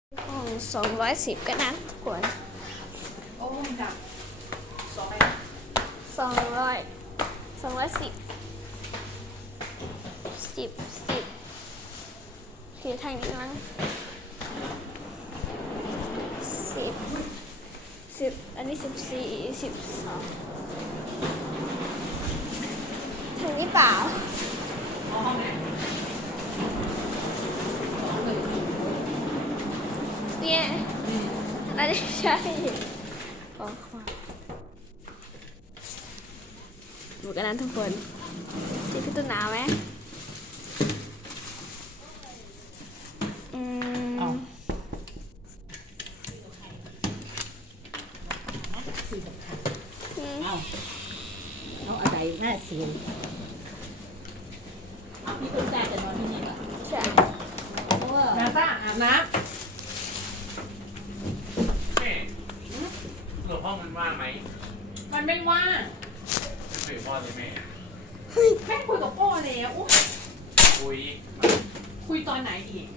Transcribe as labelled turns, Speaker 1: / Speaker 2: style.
Speaker 1: 210ก็นะทุกคน
Speaker 2: โอ้มันดับสองไป
Speaker 1: 210 10คือทางนี้มั้ง10อันนี้14 12ทางนี้เปล่า
Speaker 2: เอาห้องนี้สองเลย
Speaker 1: เนี่ยอันนี้ใช่ขอดูกันนะทุกคนที่คือต้นหนาวไหม
Speaker 2: เอา
Speaker 3: เอาอะไรหน้าเสียง
Speaker 2: เอาพี่คุณแจ๊จะนอนที่นี่เหรอ
Speaker 1: ใช่
Speaker 2: นาต้าอาบน้
Speaker 4: แม่หลบห้องมันว่างไหม
Speaker 2: ำมันไม่ว่าง
Speaker 4: คุยกับพ่อเลยแม่
Speaker 2: แม่คุยกับพ่อแล้วอุ๊ย
Speaker 4: คุย
Speaker 2: คุยตอนไหนอีก